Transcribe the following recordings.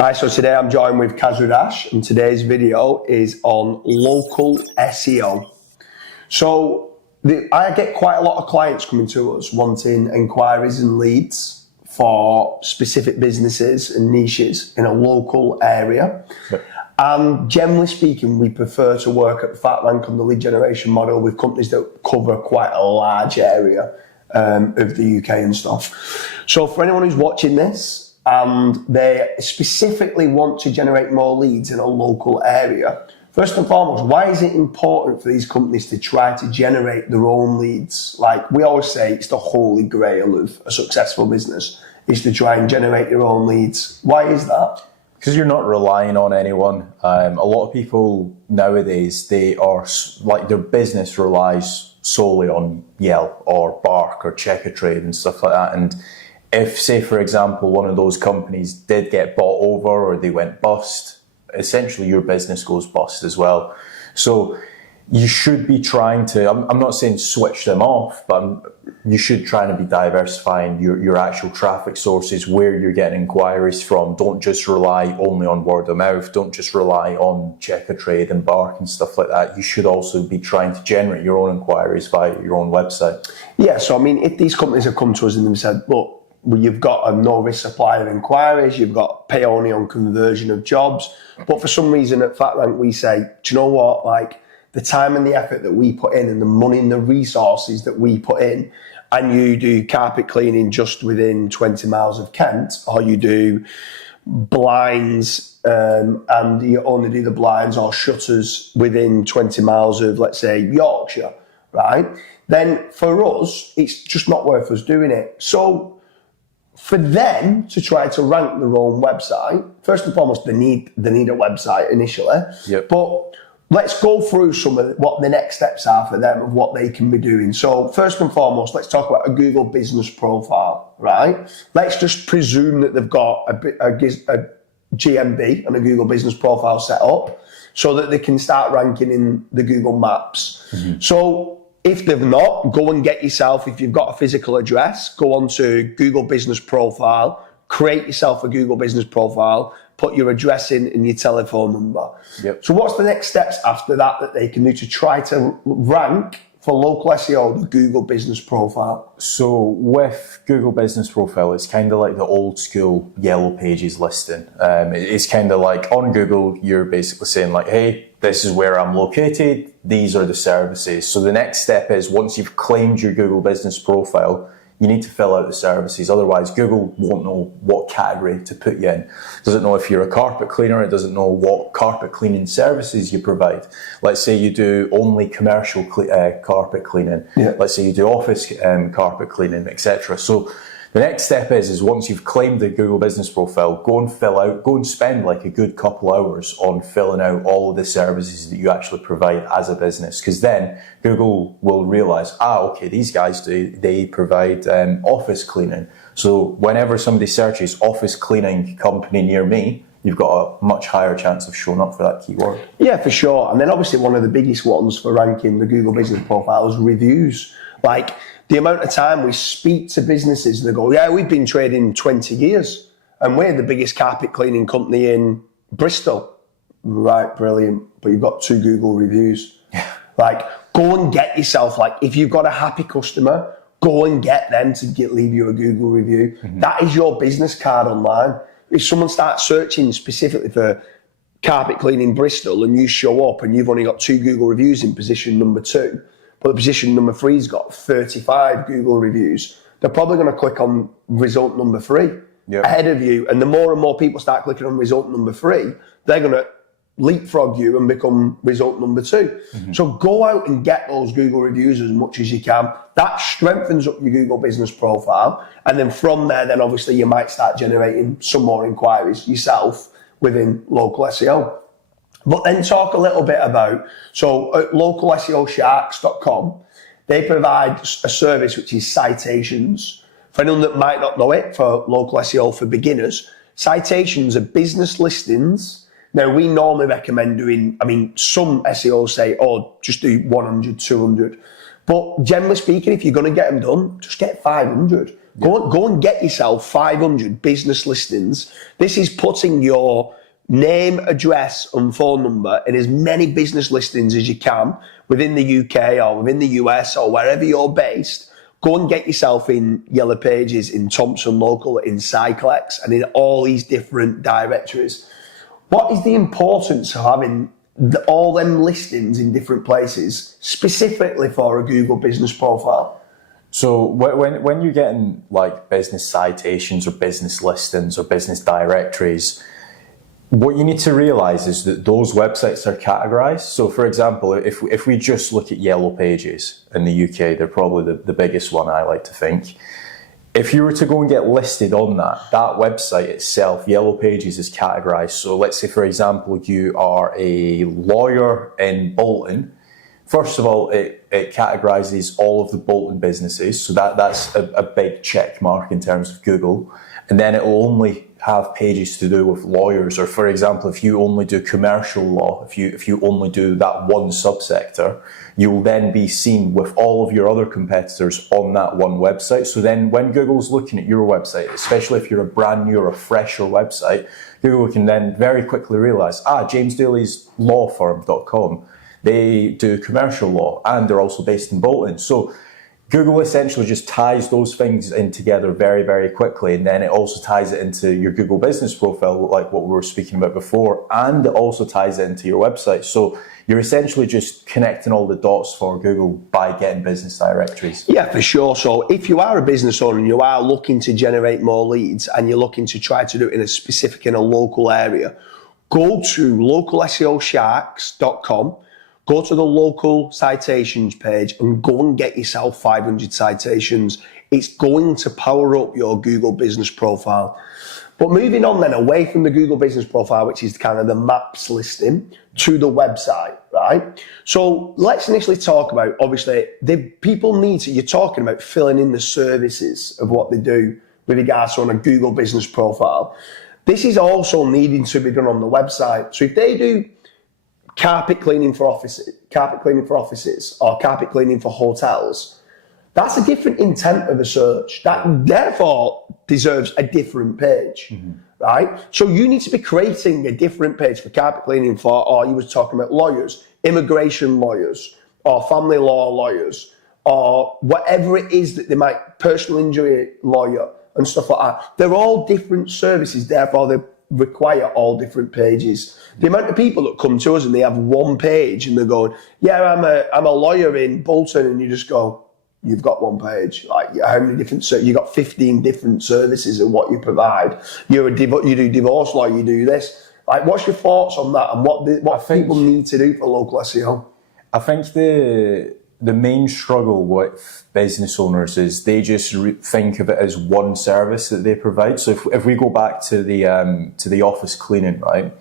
Hi, so today I'm joined with Kasra Dash, and today's video is on local SEO. So I get quite a lot of clients coming to us wanting inquiries and leads for specific businesses and niches in a local area. Yep. And generally speaking, we prefer to work at fat rank on the lead generation model with companies that cover quite a large area of the UK and stuff. So for anyone who's watching this, and they specifically want to generate more leads in a local area, first and foremost, why is it important for these companies to try to generate their own leads? Like we always say, it's the holy grail of a successful business, is to try and generate your own leads. Why is that? Because you're not relying on anyone. A lot of people nowadays, they are like their business relies solely on Yelp or Bark or Check a Trade and stuff like that. And if, say, for example, one of those companies did get bought over or they went bust, essentially your business goes bust as well. So you should be trying to, I'm not saying switch them off, but you should try to be diversifying your actual traffic sources, where you're getting inquiries from. Don't just rely only on word of mouth. Don't just rely on Check a Trade and Bark and stuff like that. You should also be trying to generate your own inquiries via your own website. Yeah, so I mean, if these companies have come to us and they've said, look, you've got a no-risk supply of inquiries, you've got pay only on conversion of jobs, but for some reason at FatRank we say, do you know what, like the time and the effort that we put in and the money and the resources that we put in, and you do carpet cleaning just within 20 miles of Kent, or you do blinds and you only do the blinds or shutters within 20 miles of, let's say, Yorkshire, right? Then for us, it's just not worth us doing it. So for them to try to rank their own website, first and foremost, they need a website initially. Yep. But let's go through some of what the next steps are for them of what they can be doing. So first and foremost, let's talk about a Google business profile, right? Let's just presume that they've got a GMB and a Google business profile set up so that they can start ranking in the Google Maps. Mm-hmm. So if they've not, go and get yourself, if you've got a physical address, go on to Google Business Profile, create yourself a Google Business Profile, put your address in and your telephone number. Yep. So what's the next steps after that they can do to try to rank for local SEO, the Google Business Profile? So with Google Business Profile, it's kind of like the old school Yellow Pages listing. It's kind of like on Google, you're basically saying like, hey, this is where I'm located, these are the services. So the next step is, once you've claimed your Google Business Profile, you need to fill out the services. Otherwise, Google won't know what category to put you in. It doesn't know if you're a carpet cleaner. It doesn't know what carpet cleaning services you provide. Let's say you do only commercial carpet cleaning. Yeah. Let's say you do office carpet cleaning, etc. So the next step is once you've claimed the Google Business Profile, go and spend like a good couple hours on filling out all of the services that you actually provide as a business. Because then Google will realize, okay, these guys they provide office cleaning. So whenever somebody searches office cleaning company near me, you've got a much higher chance of showing up for that keyword. Yeah, for sure. And then obviously one of the biggest ones for ranking the Google Business Profile is reviews. Like the amount of time we speak to businesses and they go, yeah, we've been trading 20 years and we're the biggest carpet cleaning company in Bristol. Right, brilliant. But you've got 2 Google reviews. Yeah. Like, go and get yourself, like, if you've got a happy customer, go and get them to leave you a Google review. Mm-hmm. That is your business card online. If someone starts searching specifically for carpet cleaning Bristol and you show up and you've only got 2 Google reviews in position number 2, but position number 3's got 35 Google reviews, they're probably going to click on result number 3 ahead of you. And the more and more people start clicking on result number 3, they're going to leapfrog you and become result number 2. Mm-hmm. So go out and get those Google reviews as much as you can. That strengthens up your Google Business Profile. And then from there, then obviously you might start generating some more inquiries yourself within local SEO. But then talk a little bit about, so at localseosharks.com, they provide a service which is citations. For anyone that might not know it, for local SEO for beginners, citations are business listings. Now, we normally recommend doing, some SEOs say, just do 100, 200. But generally speaking, if you're going to get them done, just get 500. Go and get yourself 500 business listings. This is putting your name, address, and phone number in as many business listings as you can within the UK or within the US or wherever you're based. Go and get yourself in Yellow Pages, in Thompson Local, in Cyclex, and in all these different directories. What is the importance of having all them listings in different places, specifically for a Google business profile? So when you're getting like business citations or business listings or business directories, what you need to realize is that those websites are categorized. So for example, if we just look at Yellow Pages in the UK, they're probably the biggest one, I like to think. If you were to go and get listed on that website itself, Yellow Pages is categorized. So let's say, for example, you are a lawyer in Bolton. First of all, it categorizes all of the Bolton businesses. So that's a big check mark in terms of Google. And then it will only have pages to do with lawyers. Or for example, if you only do commercial law, if you only do that one subsector, you will then be seen with all of your other competitors on that one website. So then when Google's looking at your website, especially if you're a brand new or a fresher website, Google can then very quickly realize, James Dooley's lawfirm.com, they do commercial law and they're also based in Bolton. So Google essentially just ties those things in together very, very quickly, and then it also ties it into your Google business profile, like what we were speaking about before, and it also ties it into your website. So you're essentially just connecting all the dots for Google by getting business directories. Yeah, for sure. So if you are a business owner and you are looking to generate more leads and you're looking to try to do it in a local area, go to localseosharks.com. Go to the local citations page and go and get yourself 500 citations. It's going to power up your Google business profile. But moving on then away from the Google business profile, which is kind of the maps listing, to the website, right? So let's initially talk about, obviously, you're talking about filling in the services of what they do with regards to on a Google business profile. This is also needing to be done on the website. So if they do carpet cleaning for offices, or carpet cleaning for hotels, that's a different intent of a search. That therefore deserves a different page, right? So you need to be creating a different page for carpet cleaning or you were talking about lawyers, immigration lawyers, or family law lawyers, or whatever it is that they might, personal injury lawyer and stuff like that. They're all different services, therefore they require all different pages. The amount of people that come to us and they have one page and they're going, I'm a lawyer in Bolton, and you just go, you've got one page. Like, how many different, you got 15 different services of what you provide. You do divorce law, you do this. Like, what's your thoughts on that and what people need to do for local SEO? I think the main struggle with business owners is they just think of it as one service that they provide. So if we go back to the office cleaning, right?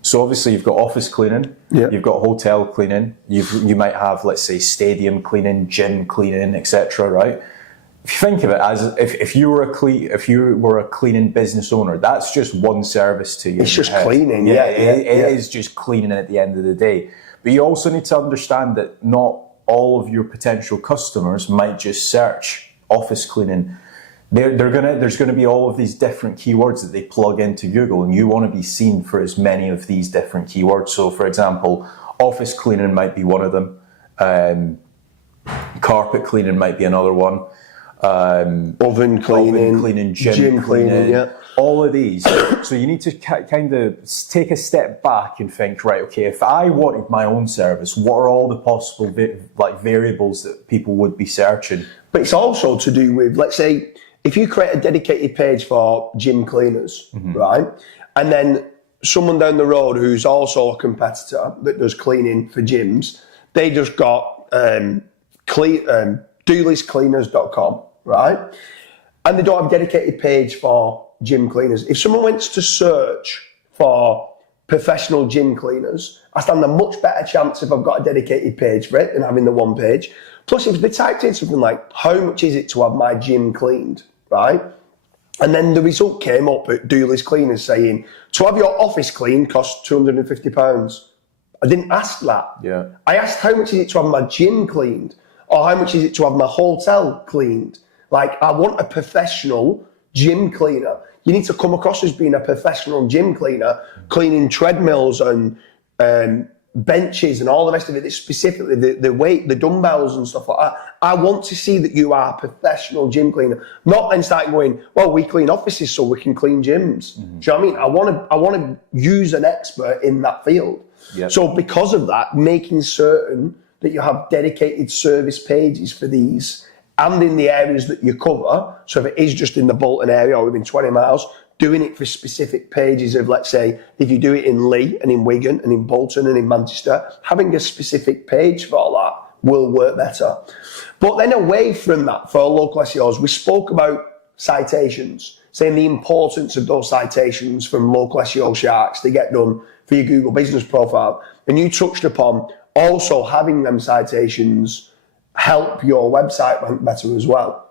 So obviously you've got office cleaning, you've got hotel cleaning, you might have, let's say, stadium cleaning, gym cleaning, etc. Right? If you think of it as if you were a cleaning business owner, that's just one service to you. It's just cleaning, it is just cleaning at the end of the day. But you also need to understand that not all of your potential customers might just search office cleaning. There's going to be all of these different keywords that they plug into Google, and you want to be seen for as many of these different keywords. So, for example, office cleaning might be one of them. Carpet cleaning might be another one. Oven cleaning, gym cleaning, all of these. So you need to kind of take a step back and think, right, okay, if I wanted my own service, what are all the possible variables that people would be searching? But it's also to do with, let's say, if you create a dedicated page for gym cleaners, right, and then someone down the road who's also a competitor that does cleaning for gyms, they just got Dooley'sCleaners.com, right? And they don't have a dedicated page for gym cleaners. If someone wants to search for professional gym cleaners, I stand a much better chance if I've got a dedicated page for it than having the one page. Plus, if they typed in something like, how much is it to have my gym cleaned, right? And then the result came up at Dooley's Cleaners saying, to have your office cleaned costs £250. I didn't ask that. Yeah. I asked, how much is it to have my gym cleaned? Or how much is it to have my hotel cleaned? Like, I want a professional gym cleaner. You need to come across as being a professional gym cleaner, cleaning treadmills and benches and all the rest of it. It's specifically the weight, the dumbbells and stuff like that. I want to see that you are a professional gym cleaner, not then start going, well, we clean offices so we can clean gyms. Do you know what I mean? I want to use an expert in that field. Yep. So because of that, making certain that you have dedicated service pages for these and in the areas that you cover. So if it is just in the Bolton area or within 20 miles, doing it for specific pages of, let's say, if you do it in Leigh and in Wigan and in Bolton and in Manchester, having a specific page for all that will work better. But then away from that, for our local SEOs, we spoke about citations, saying the importance of those citations from local SEO sharks to get done for your Google business profile. And you touched upon also having them citations help your website rank better as well.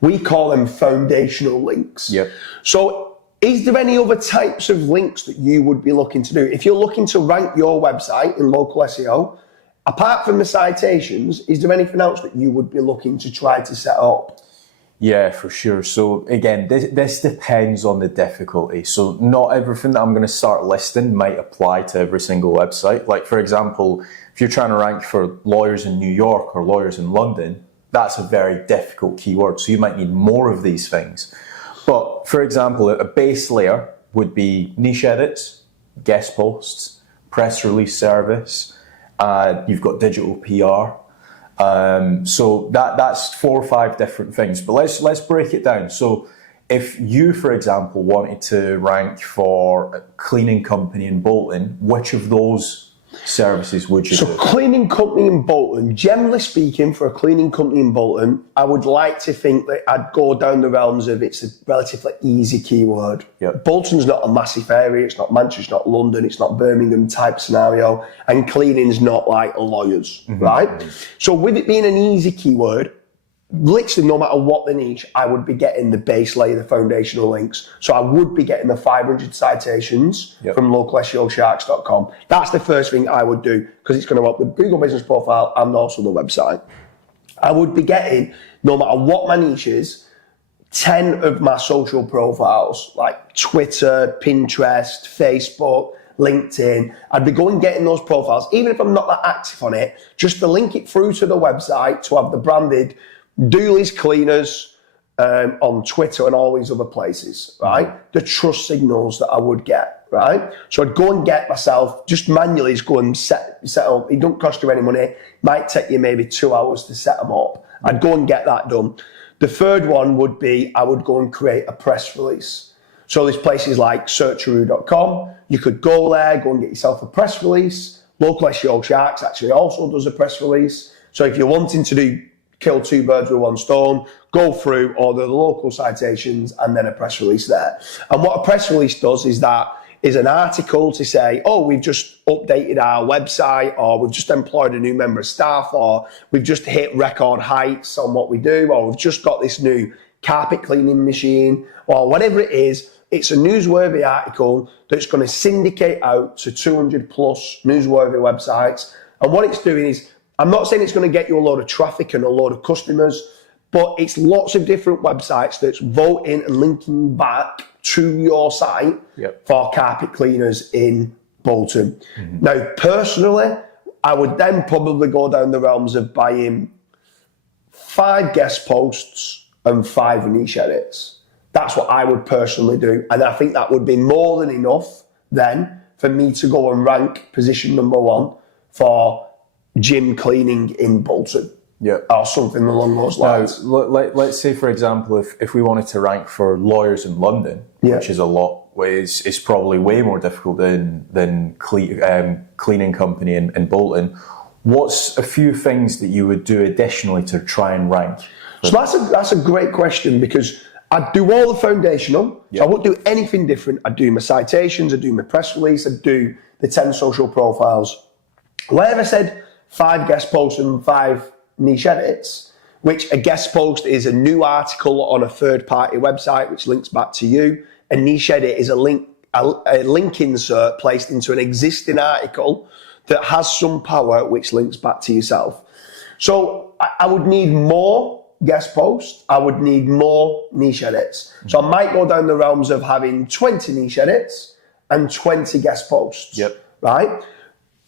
We call them foundational links. Yep. So is there any other types of links that you would be looking to do? If you're looking to rank your website in local SEO, apart from the citations, is there anything else that you would be looking to try to set up? Yeah, for sure. So again, this depends on the difficulty. So not everything that I'm going to start listing might apply to every single website. Like, for example, if you're trying to rank for lawyers in New York or lawyers in London, that's a very difficult keyword. So you might need more of these things. But for example, a base layer would be niche edits, guest posts, press release service. You've got digital PR. So that's 4 or 5 different things. But let's break it down. So if you, for example, wanted to rank for a cleaning company in Bolton, which of those services would you do? So cleaning company in Bolton, generally speaking, for a cleaning company in Bolton, I would like to think that I'd go down the realms of it's a relatively easy keyword. Yep. Bolton's not a massive area, it's not Manchester, it's not London, it's not Birmingham type scenario, and cleaning's not like lawyers, right? So with it being an easy keyword, literally no matter what the niche, I would be getting the base layer, the foundational links. So I would be getting the 500 citations from localseosharks.com. That's the first thing I would do because it's going to help the Google business profile and also the website. I would be getting, no matter what my niche is, 10 of my social profiles like Twitter, Pinterest, Facebook, LinkedIn. I'd be going getting those profiles, even if I'm not that active on it, just to link it through to the website to have the branded Dooley's Cleaners on Twitter and all these other places, right? The trust signals that I would get, right? So I'd go and get myself, just manually just go and set up. It don't cost you any money. Might take you maybe 2 hours to set them up. I'd go and get that done. The third one would be I would go and create a press release. So there's places like searcheroo.com. You could go there, go and get yourself a press release. Local SEO Sharks actually also does a press release. So if you're wanting to kill 2 birds with 1 stone, go through all the local citations and then a press release there. And what a press release does is an article to say, oh, we've just updated our website, or we've just employed a new member of staff, or we've just hit record heights on what we do, or we've just got this new carpet cleaning machine, or whatever it is. It's a newsworthy article that's going to syndicate out to 200 plus newsworthy websites. And what it's doing is, I'm not saying it's going to get you a load of traffic and a load of customers, but it's lots of different websites that's voting and linking back to your site for carpet cleaners in Bolton. Now, personally, I would then probably go down the realms of buying 5 guest posts and 5 niche edits. That's what I would personally do. And I think that would be more than enough then for me to go and rank position number 1 for gym cleaning in Bolton, or something along those lines. Now, let's say, for example, if we wanted to rank for lawyers in London, which is a lot, is probably way more difficult than cleaning company in Bolton. What's a few things that you would do additionally to try and rank? So that's a great question, because I'd do all the foundational. So I wouldn't do anything different. I'd do my citations, I'd do my press release, I'd do the 10 social profiles. Wherever I said 5 guest posts and 5 niche edits, which a guest post is a new article on a third-party website which links back to you. A niche edit is a link insert placed into an existing article that has some power which links back to yourself. So I would need more guest posts, I would need more niche edits. So I might go down the realms of having 20 niche edits and 20 guest posts, right?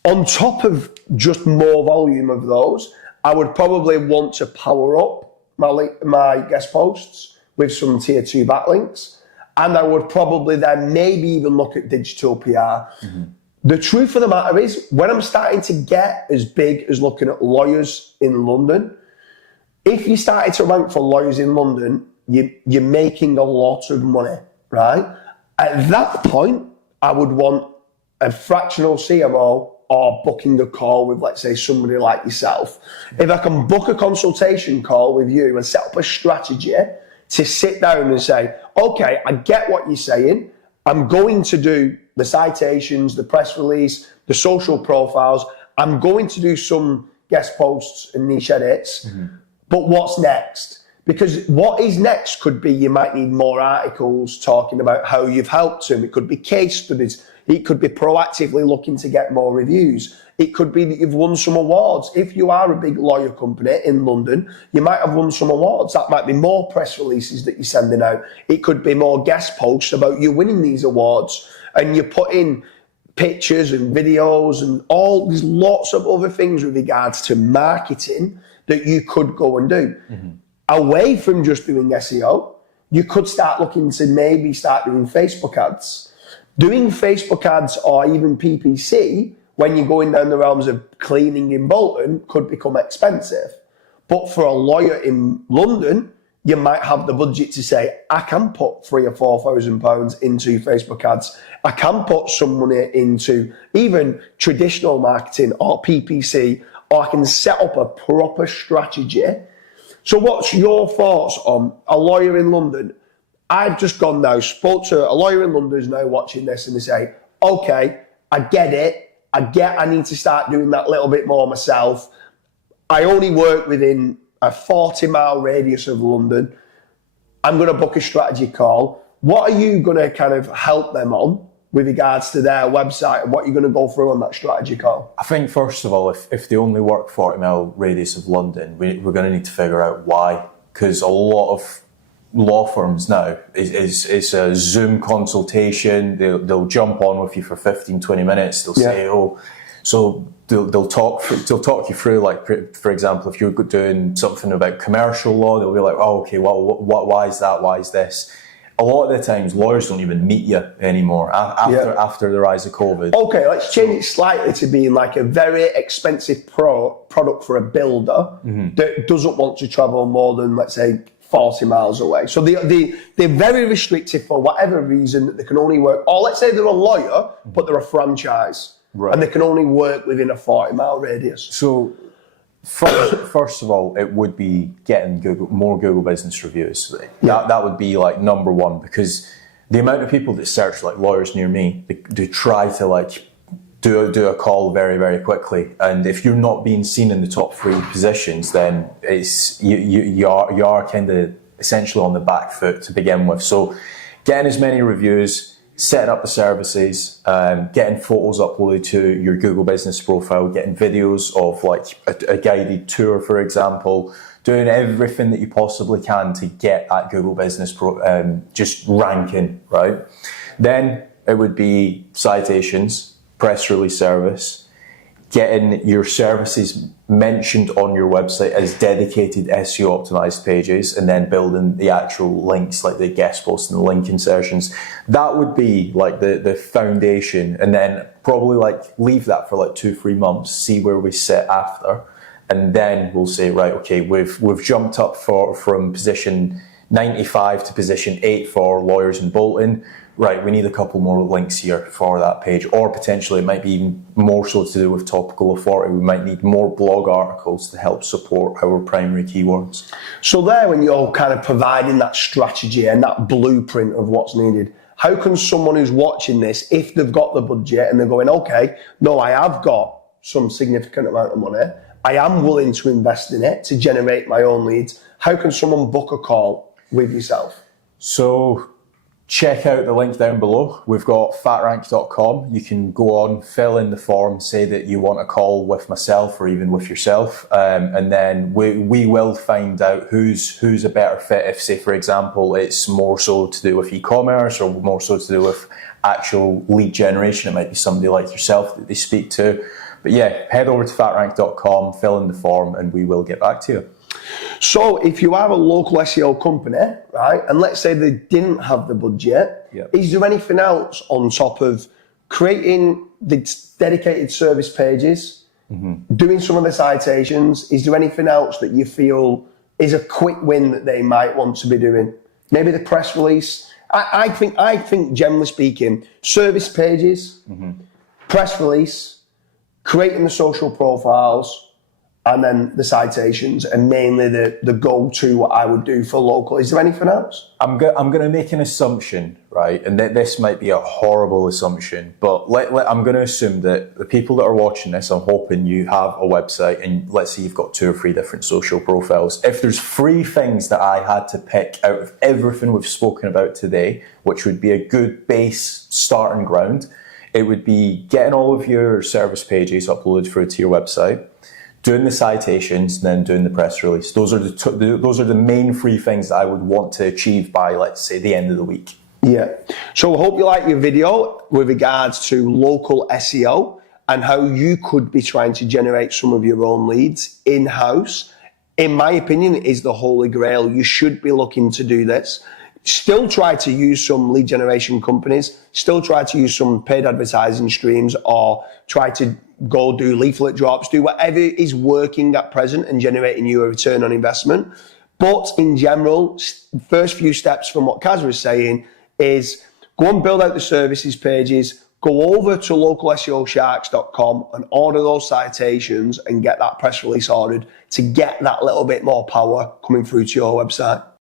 On top of just more volume of those, I would probably want to power up my guest posts with some tier 2 backlinks. And I would probably then maybe even look at digital PR. The truth of the matter is, when I'm starting to get as big as looking at lawyers in London, if you started to rank for lawyers in London, you're making a lot of money, right? At that point, I would want a fractional CMO or booking a call with, let's say, somebody like yourself. If I can book a consultation call with you and set up a strategy to sit down and say, okay, I get what you're saying. I'm going to do the citations, the press release, the social profiles. I'm going to do some guest posts and niche edits. But what's next? Because what is next could be you might need more articles talking about how you've helped them. It could be case studies. It could be proactively looking to get more reviews. It could be that you've won some awards. If you are a big lawyer company in London, you might have won some awards. That might be more press releases that you're sending out. It could be more guest posts about you winning these awards. And you put in pictures and videos and there's lots of other things with regards to marketing that you could go and do. Away from just doing SEO, you could start looking to maybe start doing Facebook ads. Doing Facebook ads or even PPC when you're going down the realms of cleaning in Bolton could become expensive. But for a lawyer in London, you might have the budget to say, I can put £3,000 or £4,000 into Facebook ads. I can put some money into even traditional marketing or PPC, or I can set up a proper strategy. So what's your thoughts on a lawyer in London? I've just gone now, spoke to a lawyer in London who's now watching this, and they say, okay, I get it. I need to start doing that little bit more myself. I only work within a 40-mile radius of London. I'm going to book a strategy call. What are you going to kind of help them on with regards to their website and what you're going to go through on that strategy call? I think, first of all, if they only work 40-mile radius of London, we're going to need to figure out why. Because a lot of law firms now, it's a Zoom consultation. They'll jump on with you for 15, 20 minutes. They'll say, so they'll talk you through, like, for example, if you're doing something about commercial law, they'll be like, oh, okay, well, why is that? Why is this? A lot of the times, lawyers don't even meet you anymore after the rise of COVID. Okay, let's change it slightly to being like a very expensive product for a builder that doesn't want to travel more than, let's say, 40 miles away. So they're very restrictive for whatever reason, that they can only work, or let's say they're a lawyer, but they're a franchise, and they can only work within a 40-mile radius. So first of all, it would be getting more Google business reviews. That would be like number one, because the amount of people that search like lawyers near me, they try to like do a call very, very quickly. And if you're not being seen in the top 3 positions, then you are kind of essentially on the back foot to begin with. So getting as many reviews, setting up the services, getting photos uploaded to your Google business profile, getting videos of like a guided tour, for example, doing everything that you possibly can to get that Google business just ranking, right? Then it would be citations, press release service, getting your services mentioned on your website as dedicated SEO optimized pages, and then building the actual links like the guest posts and the link insertions. That would be like the foundation, and then probably like leave that for like 2-3 months, see where we sit after, and then we'll say, right, okay, we've jumped up from position 95 to position 8 for lawyers in Bolton. Right, we need a couple more links here for that page, or potentially it might be even more so to do with topical authority. We might need more blog articles to help support our primary keywords. So there, when you're kind of providing that strategy and that blueprint of what's needed, how can someone who's watching this, if they've got the budget and they're going, okay, no, I have got some significant amount of money, I am willing to invest in it to generate my own leads, how can someone book a call with yourself? So check out the link down below. We've got fatrank.com. You can go on, fill in the form, say that you want a call with myself or even with yourself, and then we will find out who's a better fit. If, say, for example, it's more so to do with e-commerce or more so to do with actual lead generation, it might be somebody like yourself that they speak to. But yeah, head over to fatrank.com, fill in the form, and we will get back to you. So if you are a local SEO company, right, and let's say they didn't have the budget, is there anything else on top of creating the dedicated service pages, doing some of the citations? Is there anything else that you feel is a quick win that they might want to be doing? Maybe the press release. I think generally speaking, service pages, press release, creating the social profiles, and then the citations, and mainly the go-to what I would do for local. Is there anything else? I'm going to make an assumption, right? And this might be a horrible assumption, but I'm going to assume that the people that are watching this, I'm hoping you have a website, and let's say you've got 2 or 3 different social profiles. If there's 3 things that I had to pick out of everything we've spoken about today, which would be a good base starting ground, it would be getting all of your service pages uploaded through to your website, doing the citations, and then doing the press release. Those are the main 3 things that I would want to achieve by, let's say, the end of the week. Yeah. So I hope you like your video with regards to local SEO and how you could be trying to generate some of your own leads in-house. In my opinion, it is the holy grail. You should be looking to do this. Still try to use some lead generation companies, still try to use some paid advertising streams, or try to go do leaflet drops, do whatever is working at present and generating you a return on investment. But in general, first few steps from what Kasra is saying is go and build out the services pages, go over to localseosharks.com and order those citations and get that press release ordered to get that little bit more power coming through to your website.